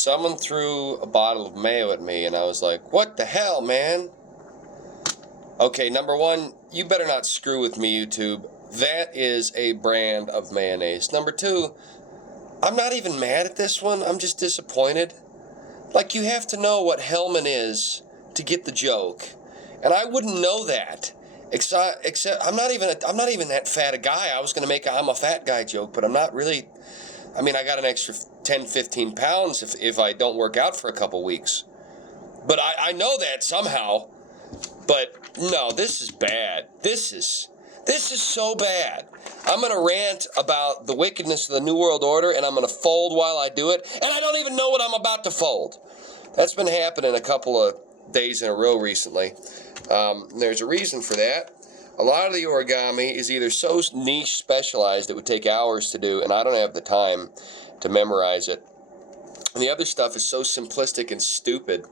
Someone threw a bottle of mayo at me, and I was like, what the hell, man? Okay, number one, you better not screw with me, YouTube. That is a brand of mayonnaise. Number two, I'm not even mad at this one. I'm just disappointed. Like, you have to know what Hellman is to get the joke. And I wouldn't know that. Except I'm not even that fat a guy. I was going to make a I'm a fat guy joke, but I'm not really. I mean, I got an extra 10, 15 pounds if I don't work out for a couple weeks. But I know that somehow. But no, this is bad. This is so bad. I'm going to rant about the wickedness of the New World Order, and I'm going to fold while I do it, and I don't even know what I'm about to fold. That's been happening a couple of days in a row recently. There's a reason for that. A lot of the origami is either so niche specialized it would take hours to do, and I don't have the time to memorize it. And the other stuff is so simplistic and stupid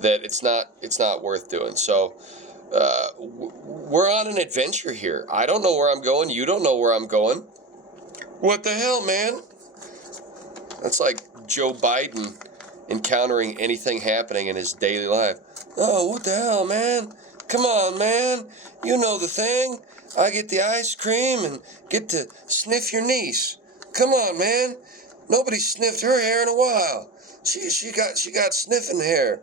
that it's not worth doing. So we're on an adventure here. I don't know where I'm going. You don't know where I'm going. What the hell, man? That's like Joe Biden encountering anything happening in his daily life. Oh, what the hell, man? Come on, man. You know the thing. I get the ice cream and get to sniff your niece. Come on, man. Nobody sniffed her hair in a while. She got sniffing hair.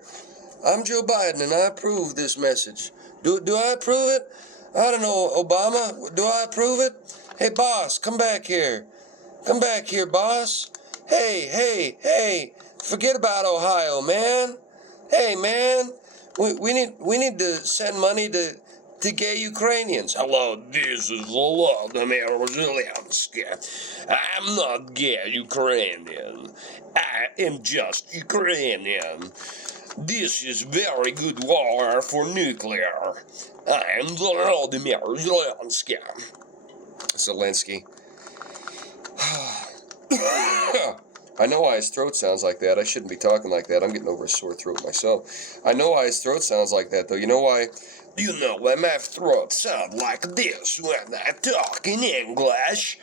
I'm Joe Biden, and I approve this message. Do I approve it? I don't know, Obama. Do I approve it? Hey, boss, come back here. Come back here, boss. Hey. Forget about Ohio, man. Hey, man. We need to send money to gay Ukrainians. Hello, this is Volodymyr Zelensky. I'm not gay Ukrainian. I am just Ukrainian. This is very good war for nuclear. I am Volodymyr Zelensky. Zelensky. I know why his throat sounds like that. I shouldn't be talking like that. I'm getting over a sore throat myself. I know why his throat sounds like that, though. You know why? You know why my throat sounds like this when I talk in English?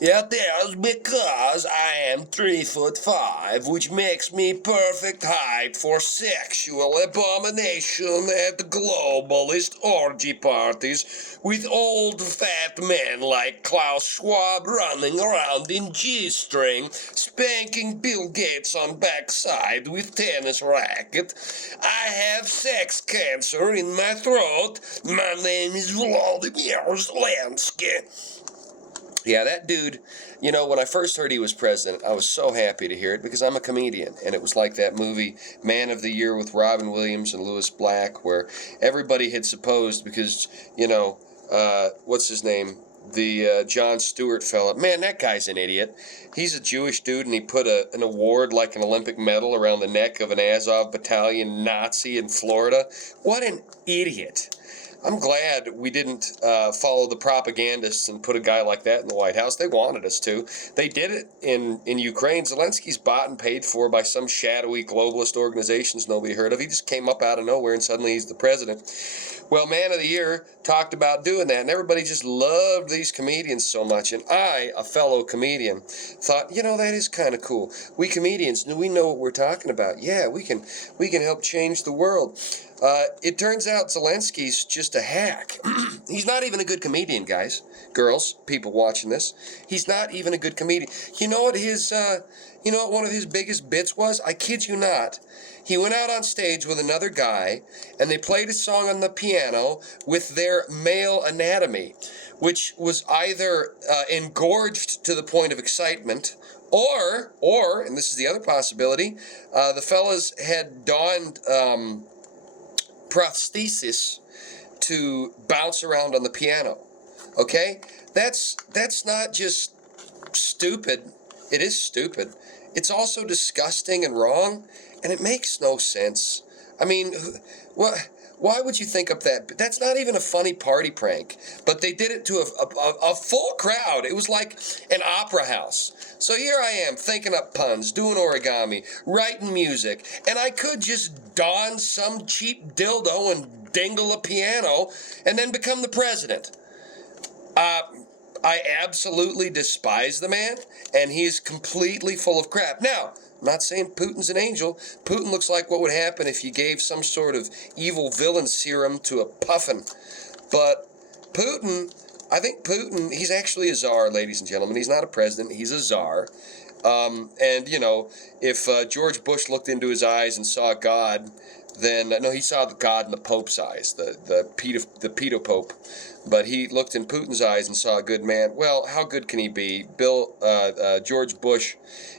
It is because I am 3'5", which makes me perfect height for sexual abomination at globalist orgy parties with old fat men like Klaus Schwab running around in G-string, spanking Bill Gates on backside with tennis racket. I have sex cancer in my throat. My name is Volodymyr Zelensky. Yeah, that dude, you know, when I first heard he was president, I was so happy to hear it because I'm a comedian. And it was like that movie, Man of the Year with Robin Williams and Louis Black, where everybody had supposed because, you know, what's his name? The Jon Stewart fella. Man, that guy's an idiot. He's a Jewish dude, and he put an award like an Olympic medal around the neck of an Azov Battalion Nazi in Florida. What an idiot. I'm glad we didn't follow the propagandists and put a guy like that in the White House. They wanted us to. They did it in Ukraine. Zelensky's bought and paid for by some shadowy globalist organizations nobody heard of. He just came up out of nowhere, and suddenly he's the president. Well, Man of the Year talked about doing that, and everybody just loved these comedians so much. And I, a fellow comedian, thought, you know, that is kind of cool. We comedians, we know what we're talking about. Yeah, we can help change the world. It turns out Zelensky's just a hack. He's not even a good comedian, guys, girls, people watching this. He's not even a good comedian. You know what one of his biggest bits was? I kid you not. He went out on stage with another guy, and they played a song on the piano with their male anatomy, which was either engorged to the point of excitement, or, and this is the other possibility, the fellas had donned prosthesis to bounce around on the piano. Okay? That's not just stupid. It is stupid. It's also disgusting and wrong, and it makes no sense. I mean, why would you think up that? That's not even a funny party prank. But they did it to a full crowd. It was like an opera house. So here I am, thinking up puns, doing origami, writing music, and I could just don some cheap dildo and dingle a piano and then become the president. I absolutely despise the man, and he is completely full of crap. Now, I'm not saying Putin's an angel. Putin looks like what would happen if you gave some sort of evil villain serum to a puffin. But Putin, I think Putin, he's actually a czar, ladies and gentlemen. He's not a president. He's a czar. And, you know, if George Bush looked into his eyes and saw God, then, no, he saw the God in the Pope's eyes, the pedo Pope. But he looked in Putin's eyes and saw a good man. Well, how good can he be? George Bush,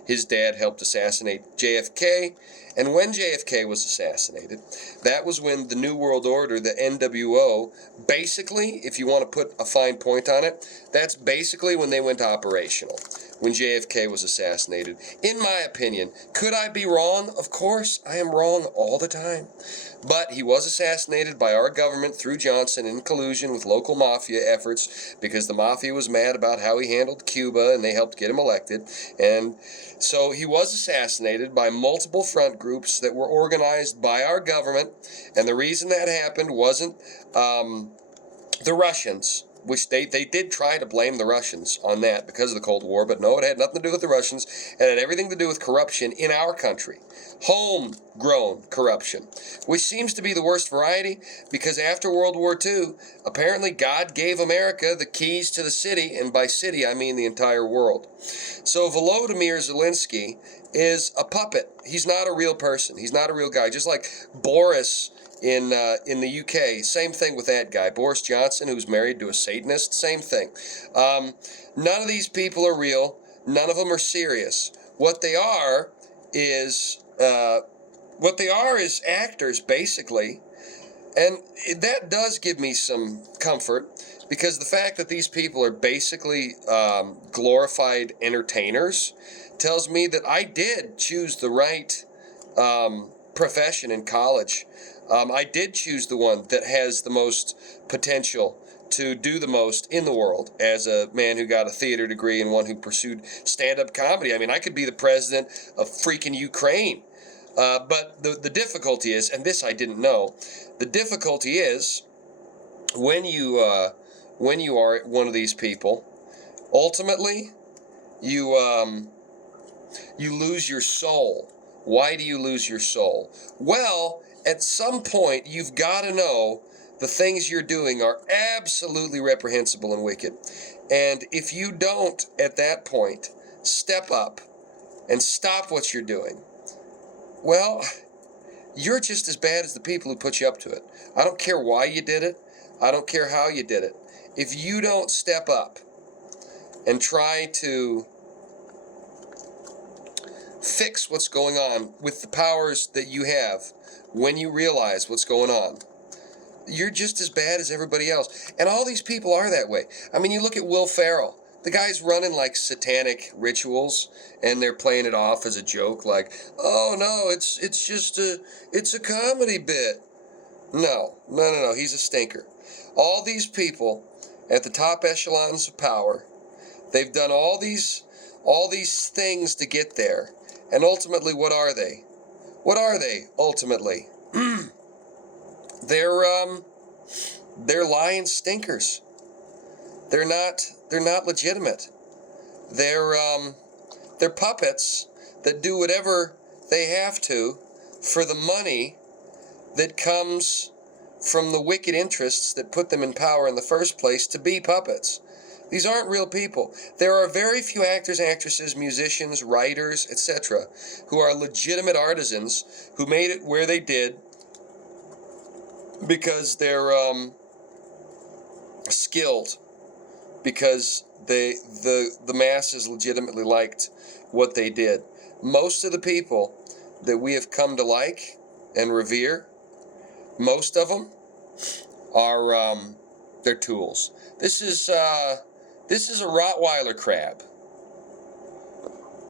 his dad, helped assassinate JFK. And when JFK was assassinated, that was when the New World Order, the NWO, basically, if you want to put a fine point on it, that's basically when they went operational, when JFK was assassinated. In my opinion, could I be wrong? Of course, I am wrong all the time. But he was assassinated by our government through Johnson in collusion with local mafia efforts, because the mafia was mad about how he handled Cuba and they helped get him elected. And so he was assassinated by multiple front groups that were organized by our government. And the reason that happened wasn't the Russians, which they did try to blame the Russians on that because of the Cold War, but no, it had nothing to do with the Russians. It had everything to do with corruption in our country. Homegrown corruption, which seems to be the worst variety, because after World War II, apparently God gave America the keys to the city, and by city I mean the entire world. So Volodymyr Zelensky is a puppet. He's not a real person. He's not a real guy. Just like Boris in the UK, same thing with that guy. Boris Johnson, who's married to a Satanist, same thing. None of these people are real. None of them are serious. What they are is actors, basically. And that does give me some comfort, because the fact that these people are basically glorified entertainers tells me that I did choose the right profession in college. I did choose the one that has the most potential to do the most in the world, as a man who got a theater degree and one who pursued stand-up comedy. I mean, I could be the president of freaking Ukraine. But the difficulty is, and this I didn't know, the difficulty is when you are one of these people, ultimately you lose your soul. Why do you lose your soul? Well, at some point you've got to know the things you're doing are absolutely reprehensible and wicked. And if you don't, at that point, step up and stop what you're doing, well, you're just as bad as the people who put you up to it. I don't care why you did it. I don't care how you did it. If you don't step up and try to fix what's going on with the powers that you have when you realize what's going on, you're just as bad as everybody else. And all these people are that way. I mean, you look at Will Ferrell. The guy's running like satanic rituals, and they're playing it off as a joke, like, oh no, it's a comedy bit. No, he's a stinker. All these people at the top echelons of power, they've done all these things to get there. And ultimately, what are they? What are they, ultimately? They're lying stinkers. They're not legitimate. They're puppets that do whatever they have to for the money that comes from the wicked interests that put them in power in the first place to be puppets. These aren't real people. There are very few actors, actresses, musicians, writers, etc., who are legitimate artisans who made it where they did because they're skilled, because the masses legitimately liked what they did. Most of the people that we have come to like and revere, most of them are they're tools. This is a Rottweiler crab.